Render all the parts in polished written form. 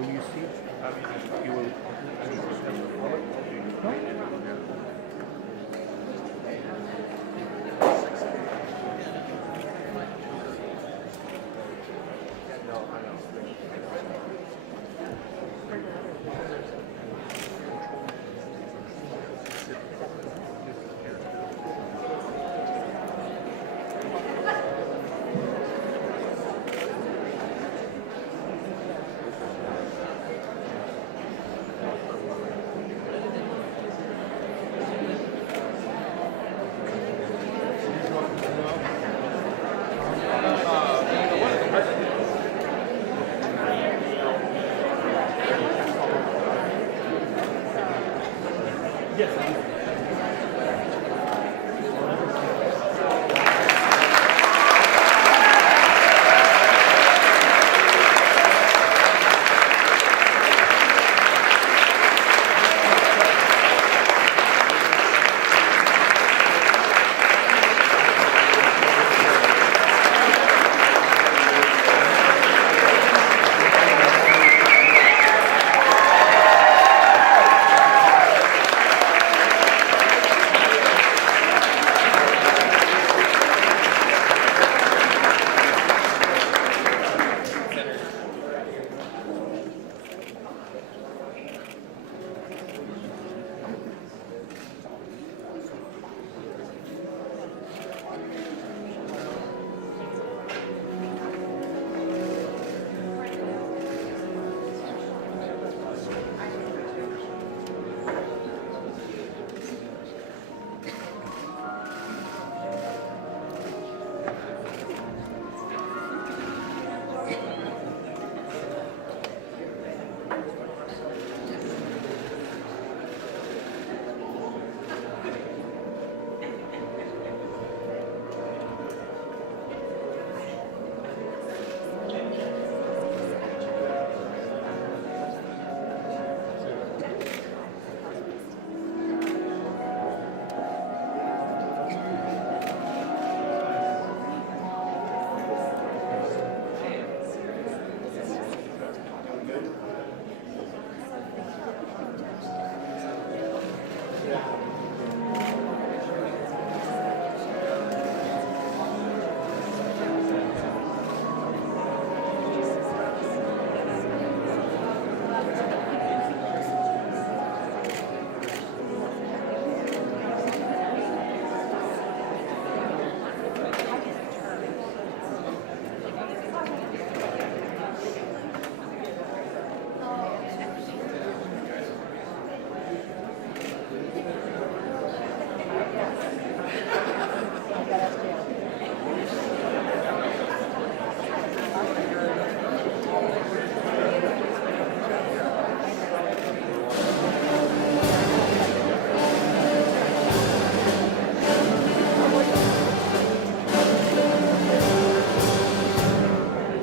Will you see? You will.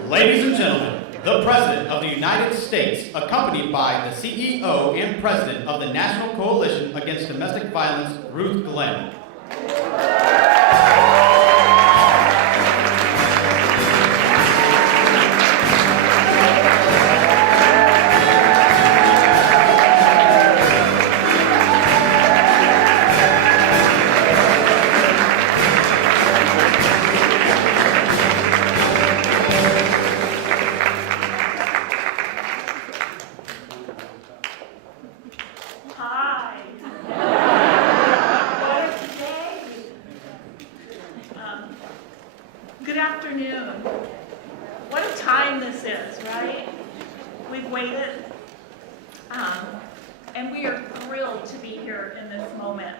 Ladies and gentlemen, the President of the United States, accompanied by the CEO and President of the National Coalition Against Domestic Violence, Ruth Glenn. Good afternoon. What a time this is, right? We've waited, and we are thrilled to be here in this moment.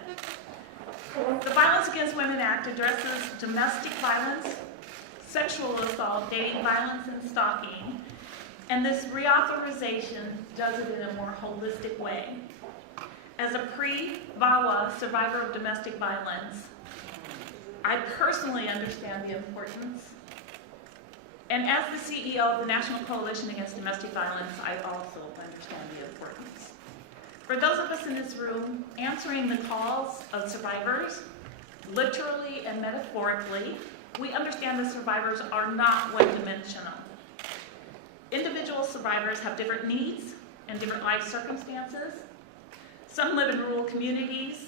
The Violence Against Women Act addresses domestic violence, sexual assault, dating violence, and stalking, and this reauthorization does it in a more holistic way. As a pre-VAWA survivor of domestic violence, I personally understand the importance. And as the CEO of the National Coalition Against Domestic Violence, I also understand the importance. For those of us in this room, answering the calls of survivors, literally and metaphorically, we understand that survivors are not one-dimensional. Individual survivors have different needs and different life circumstances. Some live in rural communities,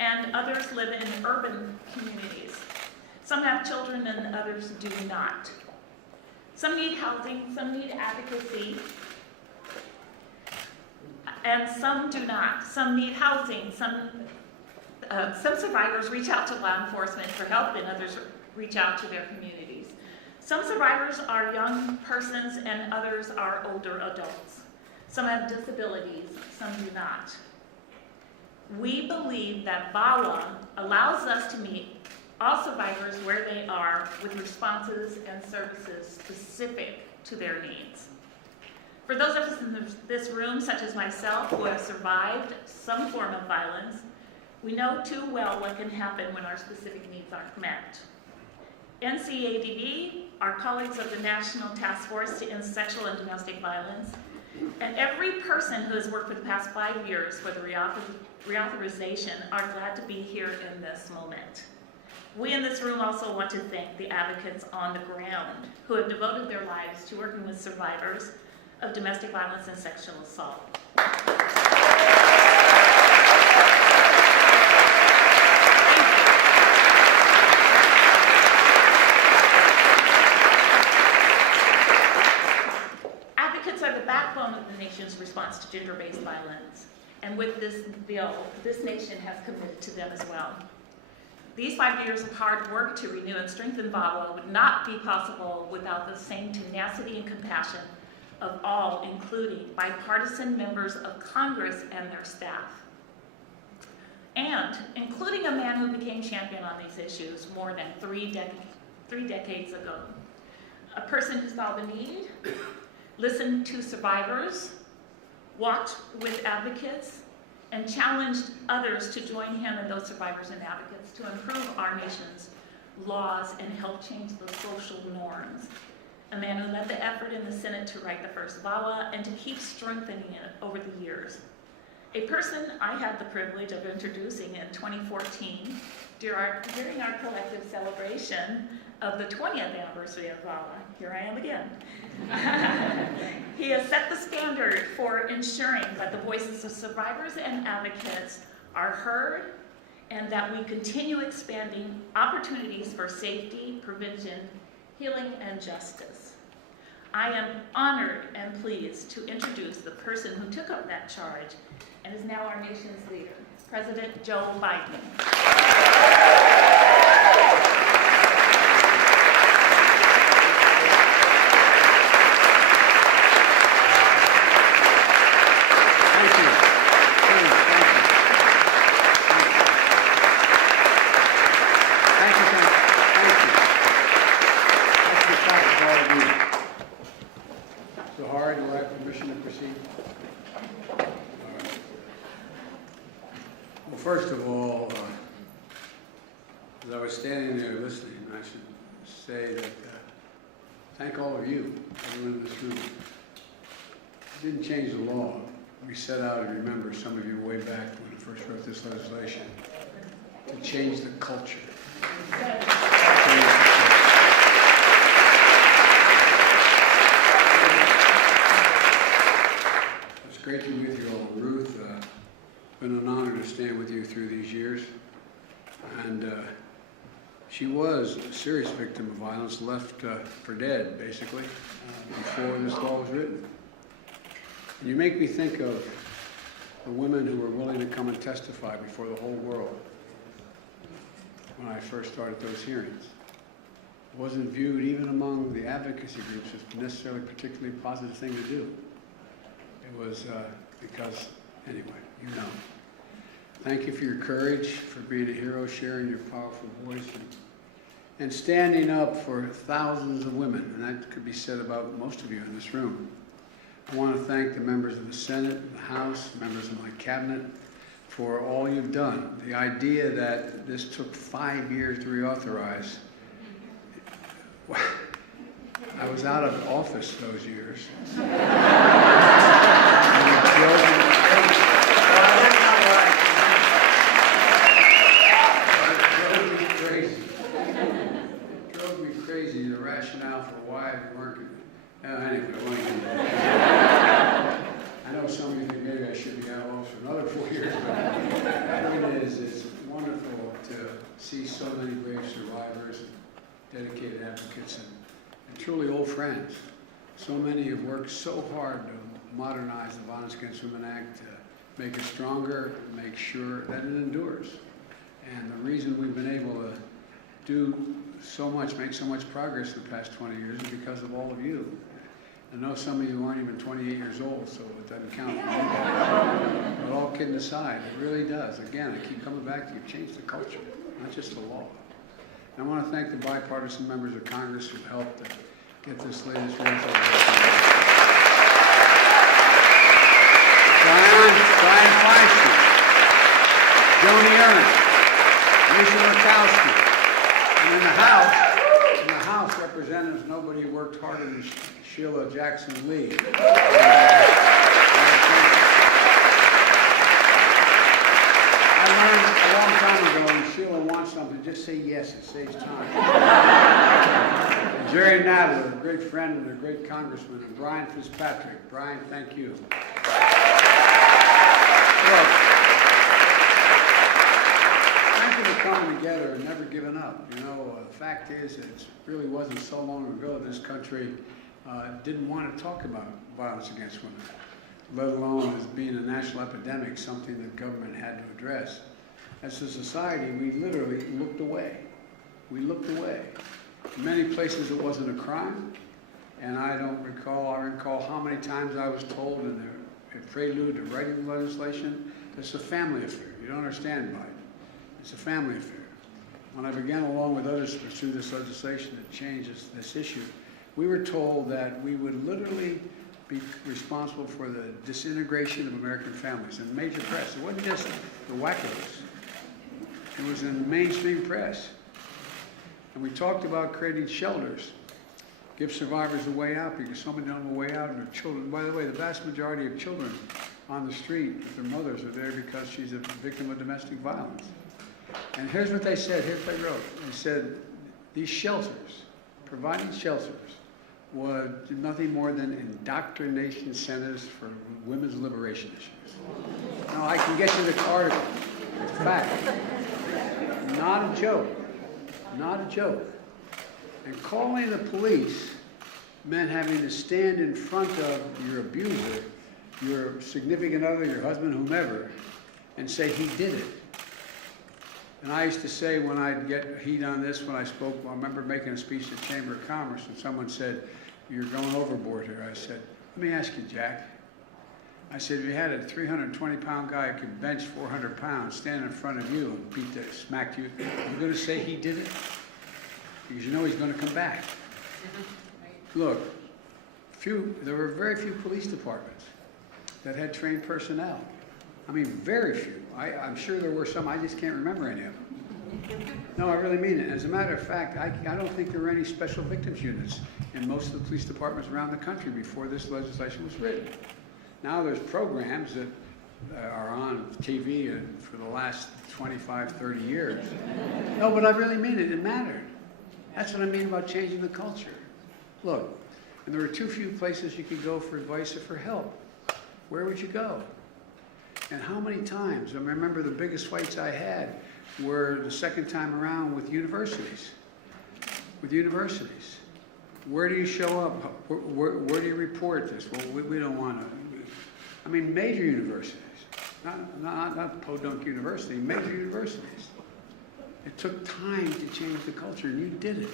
and others live in urban communities. Some have children and others do not. Some need housing, some need advocacy, and some do not. Some need housing, some survivors reach out to law enforcement for help, and others reach out to their communities. Some survivors are young persons and others are older adults. Some have disabilities, some do not. We believe that VAWA allows us to meet all survivors where they are with responses and services specific to their needs. For those of us in this room, such as myself, who have survived some form of violence, we know too well what can happen when our specific needs aren't met. NCADV, our colleagues of the National Task Force to End Sexual and Domestic Violence, and every person who has worked for the past 5 years for the reauthorization are glad to be here in this moment. We in this room also want to thank the advocates on the ground who have devoted their lives to working with survivors of domestic violence and sexual assault. Advocates are the backbone of the nation's response to gender-based violence. And with this bill, this nation has committed to them as well. These 5 years of hard work to renew and strengthen VAWA would not be possible without the same tenacity and compassion of all, including bipartisan members of Congress and their staff. And including a man who became champion on these issues more than three decades ago. A person who saw the need, listened to survivors, walked with advocates, and challenged others to join him and those survivors and advocates to improve our nation's laws and help change the social norms. A man who led the effort in the Senate to write the first VAWA and to keep strengthening it over the years. A person I had the privilege of introducing in 2014 during our collective celebration of the 20th anniversary of VAWA. Here I am again. He has set the standard for ensuring that the voices of survivors and advocates are heard and that we continue expanding opportunities for safety, prevention, healing, and justice. I am honored and pleased to introduce the person who took up that charge and is now our nation's leader, President Joe Biden. First of all, as I was standing there listening, I should say that thank all of you, everyone in this room. It didn't change the law. We set out, and remember, some of you way back when I first wrote this legislation, to change the culture. It's great to be with you all. Ruth, it's been an honor to stand with you through these years. And she was a serious victim of violence, left for dead, basically, before this law was written. And you make me think of the women who were willing to come and testify before the whole world when I first started those hearings. It wasn't viewed, even among the advocacy groups, as necessarily a particularly positive thing to do. It was because, anyway, you know. Thank you for your courage, for being a hero, sharing your powerful voice, and standing up for thousands of women, and that could be said about most of you in this room. I want to thank the members of the Senate, the House, members of my cabinet, for all you've done. The idea that this took 5 years to reauthorize, I was out of office those years. It drove me crazy, the rationale for why we weren't Anyway, I know some of you think maybe I should be out of office for another 4 years, but the point is, it's wonderful to see so many brave survivors, dedicated advocates, and truly old friends. So many have worked so hard to modernize the Violence Against Women Act, to make it stronger, make sure that it endures. And the reason we've been able to do so much, make so much progress in the past 20 years is because of all of you. I know some of you aren't even 28 years old, so it doesn't count. But all kidding aside, it really does. Again, I keep coming back to you, change the culture, not just the law. And I want to thank the bipartisan members of Congress who helped get this latest reauthorization. Brian Feinstein, Joni Ernst, Lisa Murkowski, and in the House, representatives, nobody worked harder than Sheila Jackson Lee. I learned a long time ago, when Sheila wants something, just say yes, it saves time. And Jerry Nadler, a great friend and a great congressman, and Brian Fitzpatrick. Brian, thank you. Look, thank you for coming together and never giving up. You know, the fact is, it really wasn't so long ago this country didn't want to talk about violence against women, let alone as being a national epidemic, something that government had to address. As a society, we literally looked away. We looked away. In many places it wasn't a crime, and I recall how many times I was told in the prelude to writing the legislation, it's a family affair. You don't understand, Biden. It's a family affair. When I began, along with others, to pursue this legislation that changes this issue, we were told that we would literally be responsible for the disintegration of American families in major press. It wasn't just the wackadoos. It was in mainstream press. And we talked about creating shelters, give survivors a way out, because so many don't have a way out, and their children. By the way, the vast majority of children on the street with their mothers are there because she's a victim of domestic violence. And here's what they said, here's what they wrote. They said, these shelters, providing shelters, was nothing more than indoctrination centers for women's liberation issues. Now, I can get you the article. It's fact. Not a joke. Not a joke. And calling the police meant having to stand in front of your abuser, your significant other, your husband, whomever, and say he did it. And I used to say, when I'd get heat on this, when I spoke, I remember making a speech at the Chamber of Commerce, and someone said, "You're going overboard here." I said, "Let me ask you, Jack." I said, if you had a 320-pound guy who could bench 400 pounds stand in front of you and smacked you, you're going to say he did it? Because you know he's going to come back. Look, there were very few police departments that had trained personnel. I mean, very few. I'm sure there were some, I just can't remember any of them. No, I really mean it. As a matter of fact, I don't think there were any special victims units in most of the police departments around the country before this legislation was written. Now there's programs that are on TV for the last 25, 30 years. No, but I really mean it. It mattered. That's what I mean about changing the culture. Look, and there were too few places you could go for advice or for help. Where would you go? And how many times? I remember the biggest fights I had were the second time around with universities. With universities. Where do you show up? Where do you report this? Well, we don't want to. I mean, major universities. Not Podunk University, major universities. It took time to change the culture, and you did it.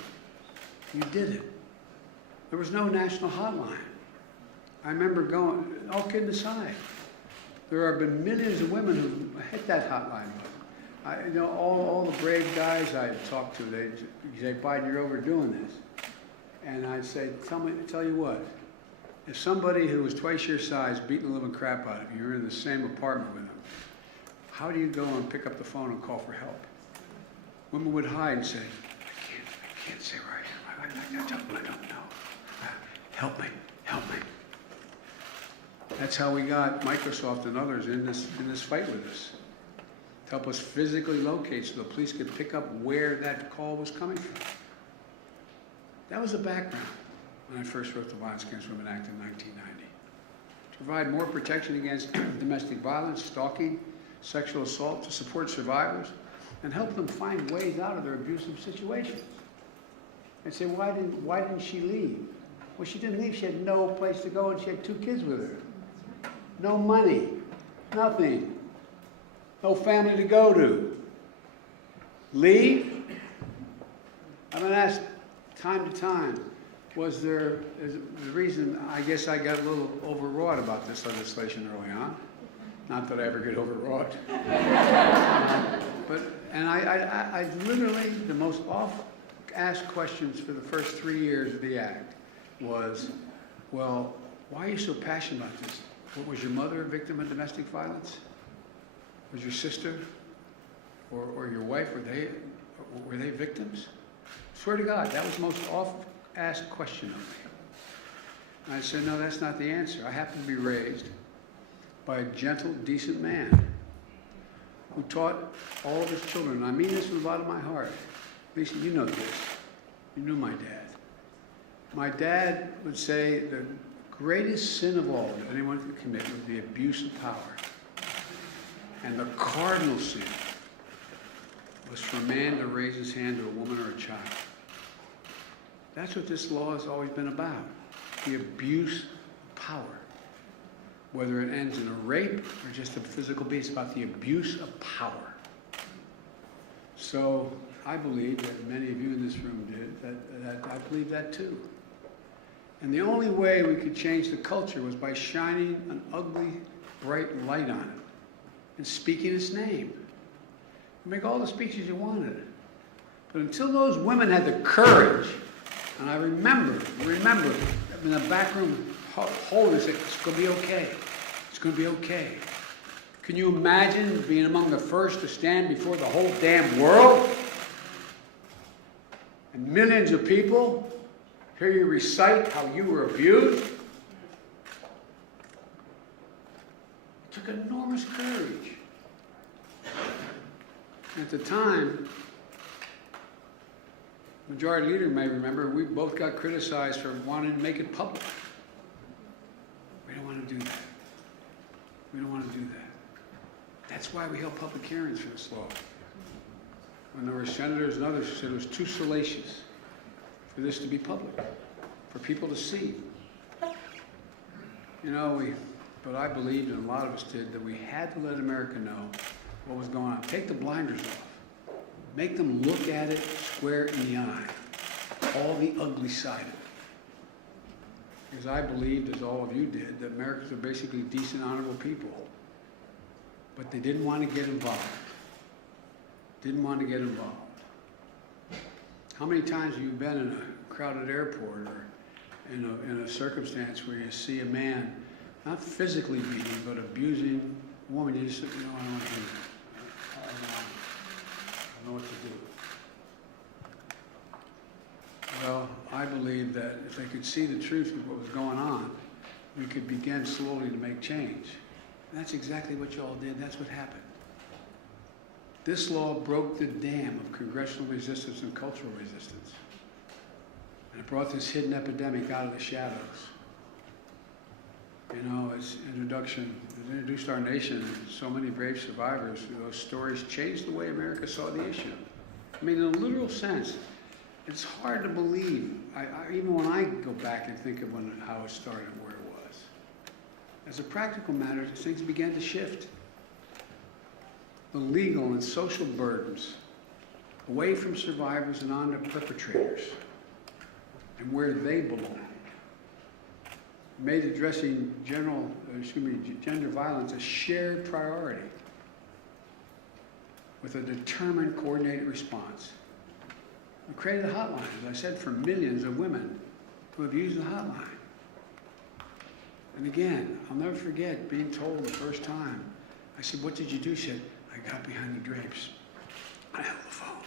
You did it. There was no national hotline. I remember going, all kidding aside, there have been millions of women who hit that hotline. All the brave guys I talked to, they'd say, "Biden, you're overdoing this." And I'd say, tell you what, if somebody who was twice your size beating the living crap out of you, you're in the same apartment with them, how do you go and pick up the phone and call for help? Women would hide and say, I can't say where I am. I don't know. Help me. That's how we got Microsoft and others in this fight with us. To help us physically locate so the police could pick up where that call was coming from. That was the background. when I first wrote the Violence Against Women Act in 1990. To provide more protection against domestic violence, stalking, sexual assault, to support survivors, and help them find ways out of their abusive situations. And say, why didn't she leave? Well, she didn't leave. She had no place to go, and she had 2 kids with her. No money, nothing. No family to go to. Leave? I've been asked time to time, is the reason, I guess I got a little overwrought about this legislation early on. Not that I ever get overwrought. And I literally, the most oft asked questions for the first 3 years of the act was, well, why are you so passionate about this? Was your mother a victim of domestic violence? Was your sister or your wife, were they victims? Swear to God, that was the most oft asked question of me. And I said, no, that's not the answer. I happen to be raised by a gentle, decent man who taught all of his children, and I mean this with a lot of my heart. Lisa, you know this. You knew my dad. My dad would say the greatest sin of all that anyone could commit would be abuse of power. And the cardinal sin was for a man to raise his hand to a woman or a child. That's what this law has always been about, the abuse of power. Whether it ends in a rape or just a physical abuse, it's about the abuse of power. So I believe that many of you in this room did, that I believe that too. And the only way we could change the culture was by shining an ugly, bright light on it and speaking its name. Make all the speeches you wanted. But until those women had the courage, and I remember in the back room, holding it, it's going to be okay. It's going to be okay. Can you imagine being among the first to stand before the whole damn world? And millions of people hear you recite how you were abused? It took enormous courage. At the time, Majority Leader may remember, we both got criticized for wanting to make it public. We don't want to do that. We don't want to do that. That's why we held public hearings for this law. When there were senators and others who said it was too salacious for this to be public, for people to see. You know, but I believed, and a lot of us did, that we had to let America know what was going on. Take the blinders off. Make them look at it square in the eye. All the ugly side of it. Because I believed, as all of you did, that Americans were basically decent, honorable people. But they didn't want to get involved. Didn't want to get involved. How many times have you been in a crowded airport or in a circumstance where you see a man not physically beating, but abusing a woman? You just say, no, I don't want to do that. I don't know what to do. Well, I believe that if they could see the truth of what was going on, we could begin slowly to make change. And that's exactly what you all did. That's what happened. This law broke the dam of congressional resistance and cultural resistance. And it brought this hidden epidemic out of the shadows. You know, its introduction, it introduced our nation and so many brave survivors. Those stories changed the way America saw the issue. I mean, in a literal sense, it's hard to believe, even when I go back and think of how it started and where it was. As a practical matter, things began to shift. The legal and social burdens away from survivors and on to perpetrators and where they belong. Made addressing gender violence a shared priority with a determined, coordinated response. We created a hotline, as I said, for millions of women who have used the hotline. And again, I'll never forget being told the first time. I said, what did you do? She said, I got behind the drapes. I held the phone.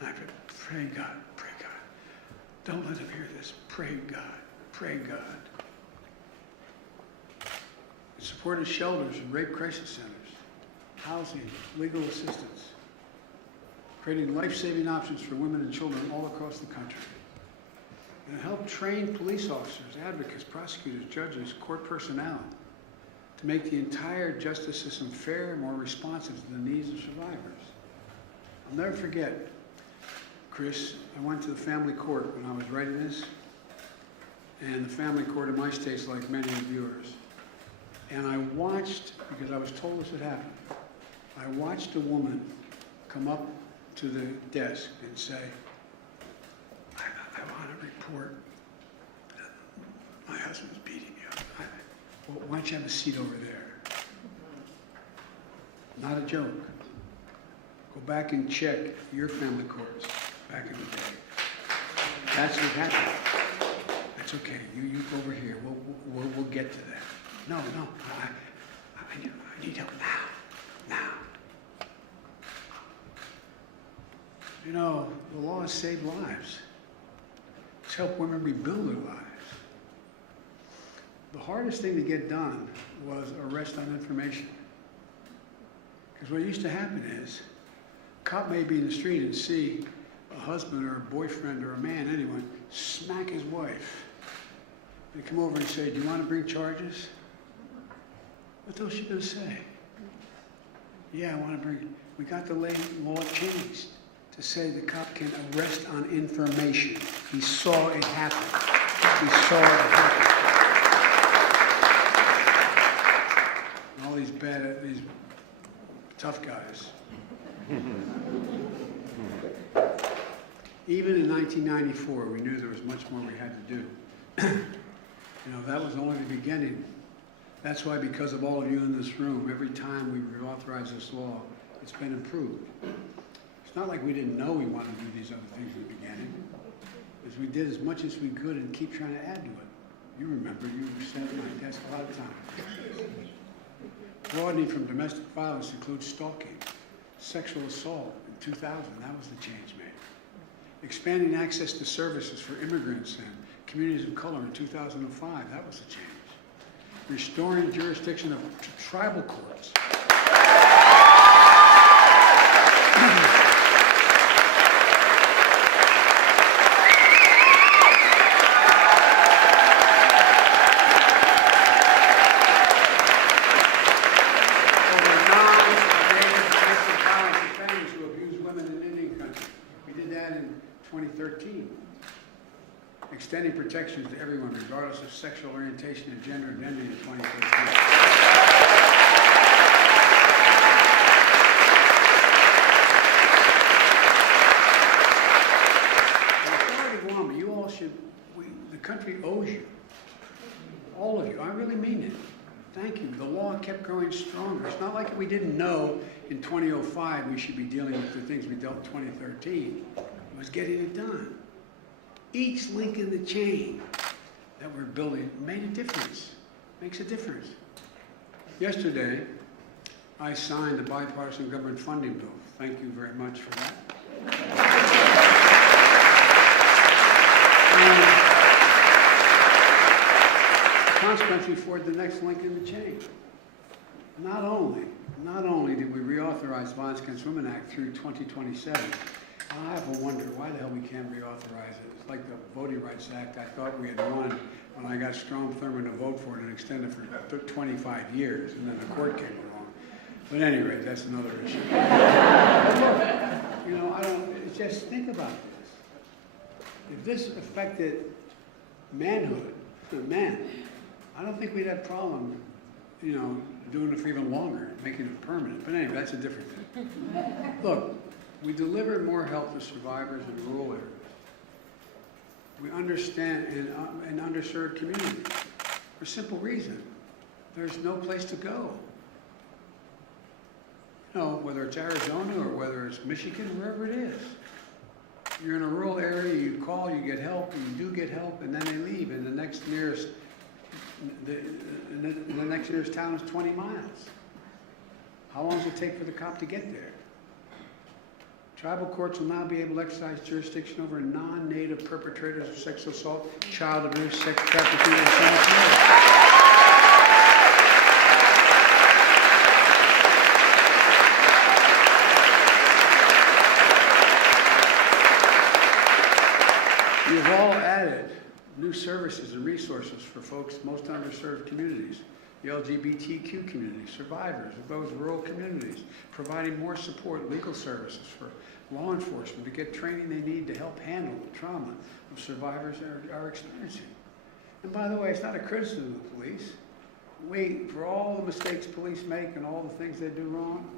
And I said, pray God, pray God. Don't let them hear this. Pray God, pray God. It supported shelters and rape crisis centers, housing, legal assistance, creating life-saving options for women and children all across the country. and help train police officers, advocates, prosecutors, judges, court personnel to make the entire justice system fair and more responsive to the needs of survivors. I'll never forget, Chris, I went to the family court when I was writing this, and the family court in my state's like many of yours. And I watched, because I was told this would happen, I watched a woman come up to the desk and say, I want to report that my husband's beating you. Well, why don't you have a seat over there? Not a joke. Go back and check your family courts back in the day. That's what happened. That's okay. You go over here. We'll get to that. No. I need help now. You know, the law has saved lives. It's helped women rebuild their lives. The hardest thing to get done was arrest on information. Because what used to happen is, a cop may be in the street and see a husband or a boyfriend or a man, anyone, smack his wife. They come over and say, do you want to bring charges? What else are you going to say? Yeah, I want to bring, we got the law changed to say the cop can arrest on information. He saw it happen. He saw it happen. And all these these tough guys. Even in 1994, we knew there was much more we had to do. You know, that was only the beginning. That's why, because of all of you in this room, every time we reauthorize this law, it's been improved. It's not like we didn't know we wanted to do these other things in the beginning. As we did as much as we could and keep trying to add to it. You remember, you sat at my desk a lot of times. Broadening from domestic violence includes stalking, sexual assault in 2000, that was the change made. Expanding access to services for immigrants and communities of color in 2005, that was the change. Restoring jurisdiction of tribal courts. Extending protections to everyone, regardless of sexual orientation and gender identity in 2013. You all should, the country owes you. All of you, I really mean it. Thank you. The law kept growing stronger. It's not like we didn't know in 2005 we should be dealing with the things we dealt in 2013. It was getting it done. Each link in the chain that we're building made a difference, makes a difference. Yesterday, I signed the bipartisan government funding bill. Thank you very much for that. And consequently, for the next link in the chain. Not only did we reauthorize the Violence Against Women Act through 2027, I have a wonder why the hell we can't reauthorize it. It's like the Voting Rights Act. I thought we had won when I got Strom Thurmond to vote for it and extend it for 25 years, and then the court came along. But anyway, that's another issue. You know, just think about this. If this affected manhood, men, I don't think we'd have a problem, you know, doing it for even longer, making it permanent. But anyway, that's a different thing. Look, we deliver more help to survivors in rural areas. We understand in underserved communities for a simple reason. There's no place to go. You know, whether it's Arizona or whether it's Michigan, wherever it is. You're in a rural area, you call, you get help, and you do get help, and then they leave, and the next nearest town is 20 miles. How long does it take for the cop to get there? Tribal courts will now be able to exercise jurisdiction over non-native perpetrators of sexual assault, child abuse, sex trafficking, and so much more. You've all added added new services and resources for folks most underserved communities, the LGBTQ community, survivors of those rural communities, providing more support, legal services for law enforcement to get training they need to help handle the trauma of survivors are experiencing. And by the way, it's not a criticism of the police. For all the mistakes police make and all the things they do wrong,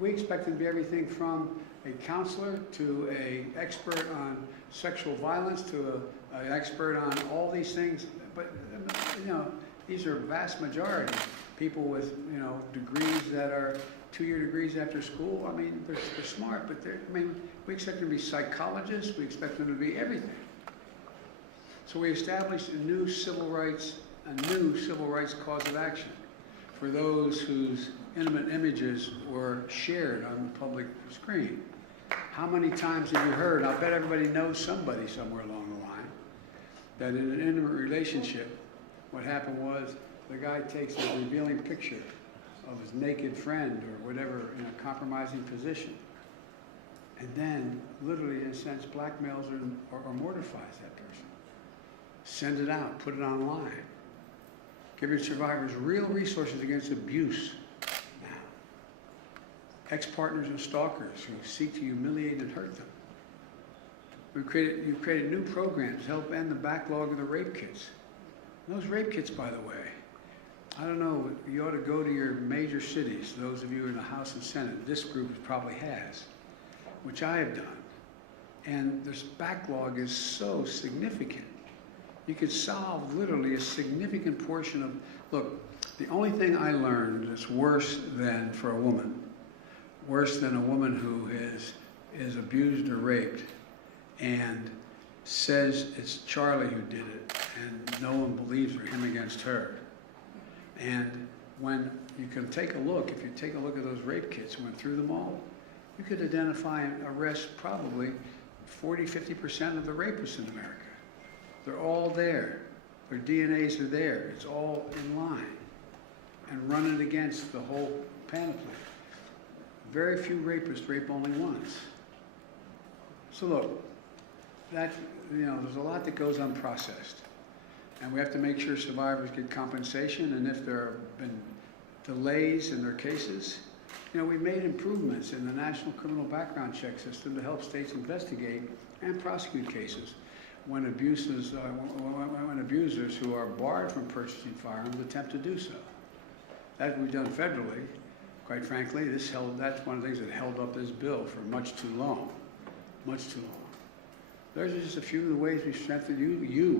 we expect them to be everything from a counselor to an expert on sexual violence to an expert on all these things. But, you know, these are vast majority. People with, you know, degrees that are 2-year degrees after school. I mean, they're smart, but we expect them to be psychologists. We expect them to be everything. So we established a new civil rights cause of action for those whose intimate images were shared on the public screen. How many times have you heard, I bet everybody knows somebody somewhere along the line, that in an intimate relationship, what happened was the guy takes a revealing picture of his naked friend or whatever in a compromising position, and then literally, in a sense, blackmails or mortifies that person. Send it out, put it online. Giving survivors real resources against abuse now. Ex-partners and stalkers who seek to humiliate and hurt them. You've created new programs to help end the backlog of the rape kits. And those rape kits, by the way, I don't know, you ought to go to your major cities, those of you in the House and Senate, this group probably has, which I have done. And this backlog is so significant. You could solve literally a significant portion of, look, the only thing I learned that's worse than for a woman, worse than a woman who is abused or raped and says it's Charlie who did it and no one believes her, him against her. And when you can take a look, if you take a look at those rape kits, went through them all, you could identify and arrest probably 40–50% of the rapists in America. They're all there. Their DNAs are there. It's all in line. And run it against the whole panoply. Very few rapists rape only once. So look, that, you know, there's a lot that goes unprocessed. And we have to make sure survivors get compensation, and if there have been delays in their cases, you know, we made improvements in the National Criminal Background Check System to help states investigate and prosecute cases when abusers who are barred from purchasing firearms attempt to do so. That we've done federally. Quite frankly, that's one of the things that held up this bill for much too long. Much too long. Those are just a few of the ways we've strengthened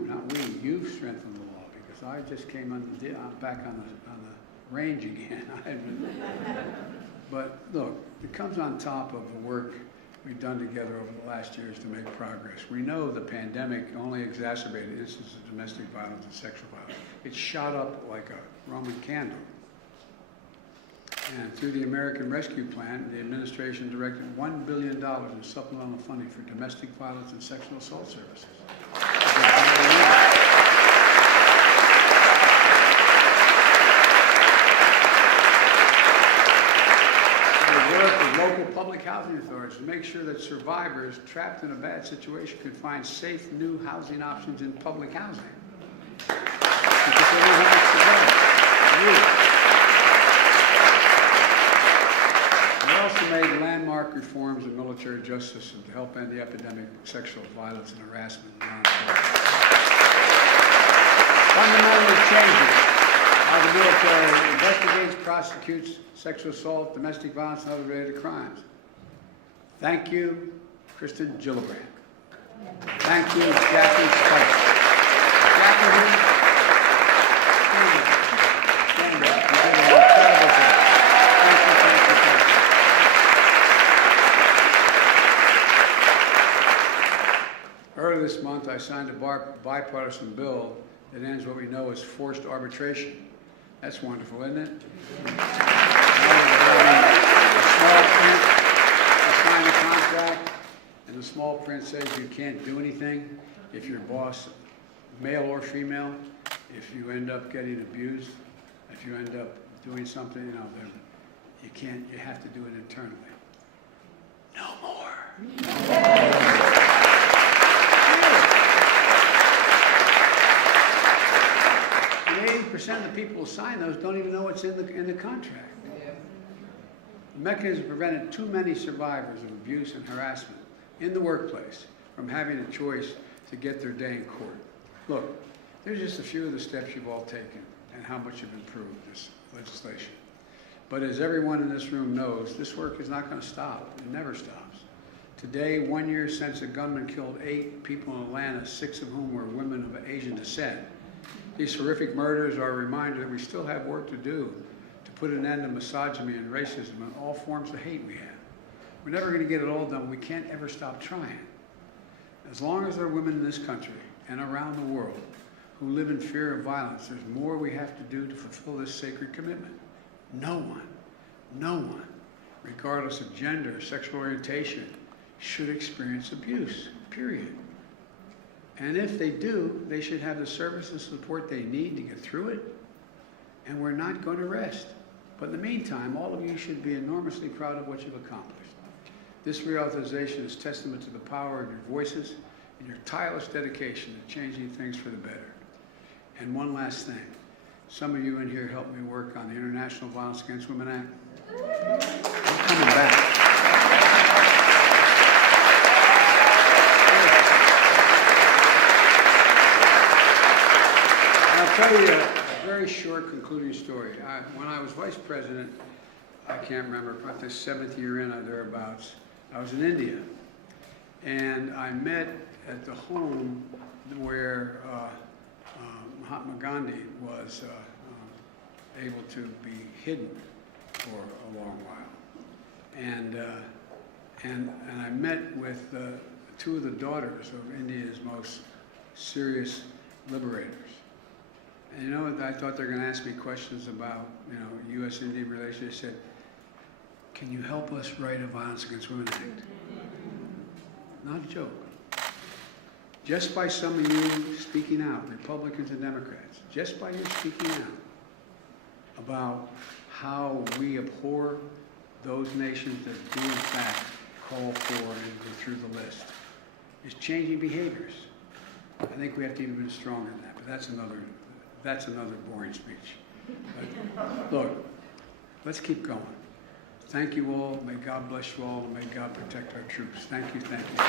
not we, you've strengthened the law, because I just came back on the range again. But look, it comes on top of the work we've done together over the last years to make progress. We know the pandemic only exacerbated instances of domestic violence and sexual violence. It shot up like a Roman candle. And through the American Rescue Plan, the administration directed $1 billion in supplemental funding for domestic violence and sexual assault services. We work with local public housing authorities to make sure that survivors trapped in a bad situation could find safe new housing options in public housing. Because they don't have much to go. We also made landmark reforms in military justice system to help end the epidemic of sexual violence and harassment in law enforcement. Fundamentally changes how the military investigates, prosecutes sexual assault, domestic violence, and other related crimes. Thank you, Kristen Gillibrand. Thank you, Jackie Spicer. Jackie, stand up. You did an incredible job. Earlier this month, I signed a bipartisan bill that ends what we know as forced arbitration. That's wonderful, isn't it? A small print, I signed the contract, and the small print says you can't do anything if your boss, male or female, if you end up getting abused, if you end up doing something, you know, you can't, you have to do it internally. No more. No more. 90% of the people who sign those don't even know what's in the contract. The mechanism prevented too many survivors of abuse and harassment in the workplace from having a choice to get their day in court. Look, there's just a few of the steps you've all taken and how much you've improved this legislation. But as everyone in this room knows, this work is not going to stop. It never stops. Today, 1 year since a gunman killed 8 people in Atlanta, 6 of whom were women of Asian descent. These horrific murders are a reminder that we still have work to do to put an end to misogyny and racism and all forms of hate we have. We're never going to get it all done. We can't ever stop trying. As long as there are women in this country and around the world who live in fear of violence, there's more we have to do to fulfill this sacred commitment. No one, regardless of gender or sexual orientation, should experience abuse, period. And if they do, they should have the service and support they need to get through it. And we're not going to rest. But in the meantime, all of you should be enormously proud of what you've accomplished. This reauthorization is testament to the power of your voices and your tireless dedication to changing things for the better. And one last thing. Some of you in here helped me work on the International Violence Against Women Act. I'm coming back. I'll tell you a very short concluding story. When I was vice president, I can't remember, about the 7th year in or thereabouts, I was in India. And I met at the home where Mahatma Gandhi was able to be hidden for a long while. And I met with 2 of the daughters of India's most serious liberators. And you know, I thought they were going to ask me questions about, U.S.-Indian relations. They said, can you help us write a Violence Against Women Act? Not a joke. Just by some of you speaking out, Republicans and Democrats, just by you speaking out about how we abhor those nations that do in fact call for and go through the list, is changing behaviors. I think we have to even be stronger than that, but that's another boring speech. But look, let's keep going. Thank you all. May God bless you all, and may God protect our troops. Thank you, thank you.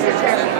Mr. Chairman.